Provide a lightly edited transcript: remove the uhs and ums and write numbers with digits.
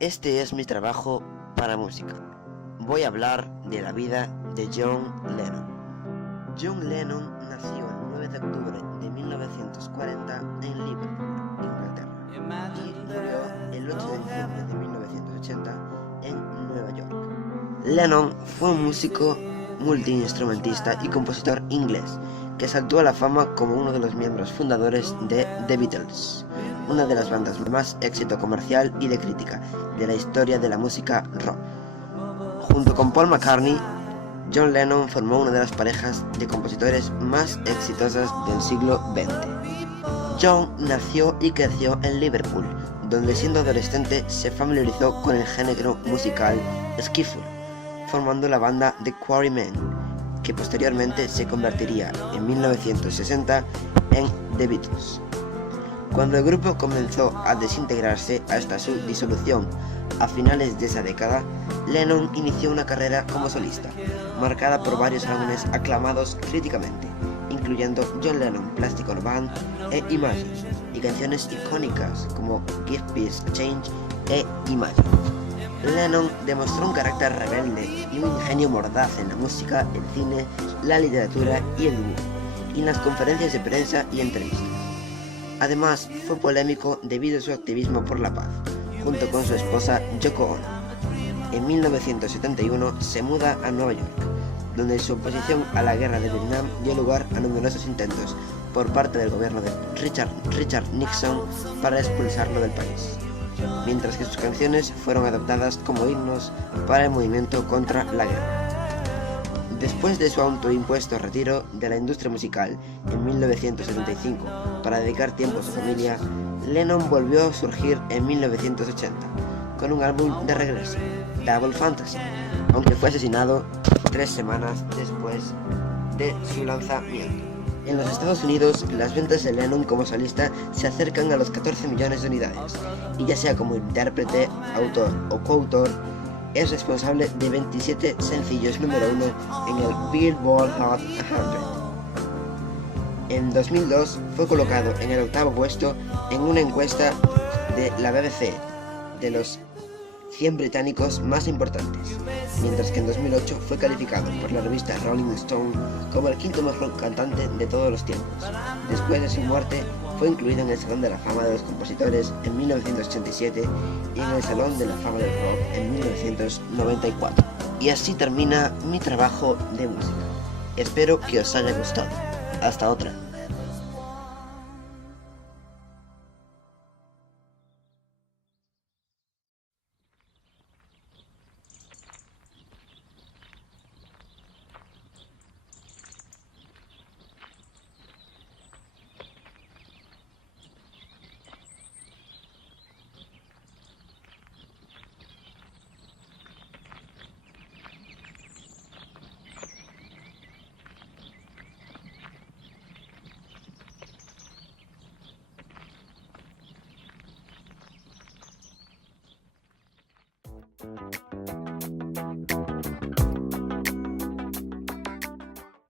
Este es mi trabajo para música. Voy a hablar de la vida de John Lennon. John Lennon nació el 9 de octubre de 1940 en Liverpool, Inglaterra, y murió el 8 de diciembre de 1980 en Nueva York. Lennon fue un músico, multiinstrumentista y compositor inglés que saltó a la fama como uno de los miembros fundadores de The Beatles, una de las bandas más éxito comercial y de crítica de la historia de la música rock. Junto con Paul McCartney, John Lennon formó una de las parejas de compositores más exitosas del siglo XX. John nació y creció en Liverpool, donde siendo adolescente se familiarizó con el género musical skiffle, formando la banda The Quarrymen, que posteriormente se convertiría en 1960 en The Beatles. Cuando el grupo comenzó a desintegrarse hasta su disolución a finales de esa década, Lennon inició una carrera como solista, marcada por varios álbumes aclamados críticamente, incluyendo John Lennon Plastic Ono Band e Imagine, y canciones icónicas como Give Peace a Change e Imagine. Lennon demostró un carácter rebelde y un ingenio mordaz en la música, el cine, la literatura y el dibujo, y en las conferencias de prensa y entrevistas. Además, fue polémico debido a su activismo por la paz, junto con su esposa Yoko Ono. En 1971 se muda a Nueva York, donde su oposición a la guerra de Vietnam dio lugar a numerosos intentos por parte del gobierno de Richard Nixon para expulsarlo del país, mientras que sus canciones fueron adoptadas como himnos para el movimiento contra la guerra. Después de su autoimpuesto retiro de la industria musical en 1975 para dedicar tiempo a su familia, Lennon volvió a surgir en 1980 con un álbum de regreso, Double Fantasy, aunque fue asesinado 3 semanas después de su lanzamiento. En los Estados Unidos, las ventas de Lennon como solista se acercan a los 14 millones de unidades, y ya sea como intérprete, autor o coautor, es responsable de 27 sencillos número 1 en el Billboard Hot 100. En 2002 fue colocado en el 8º puesto en una encuesta de la BBC de los 100 británicos más importantes, mientras que en 2008 fue calificado por la revista Rolling Stone como el 5º mejor cantante de todos los tiempos. Después de su muerte, fue incluido en el Salón de la Fama de los Compositores en 1987 y en el Salón de la Fama del Rock en 1994. Y así termina mi trabajo de música. Espero que os haya gustado. Hasta otra.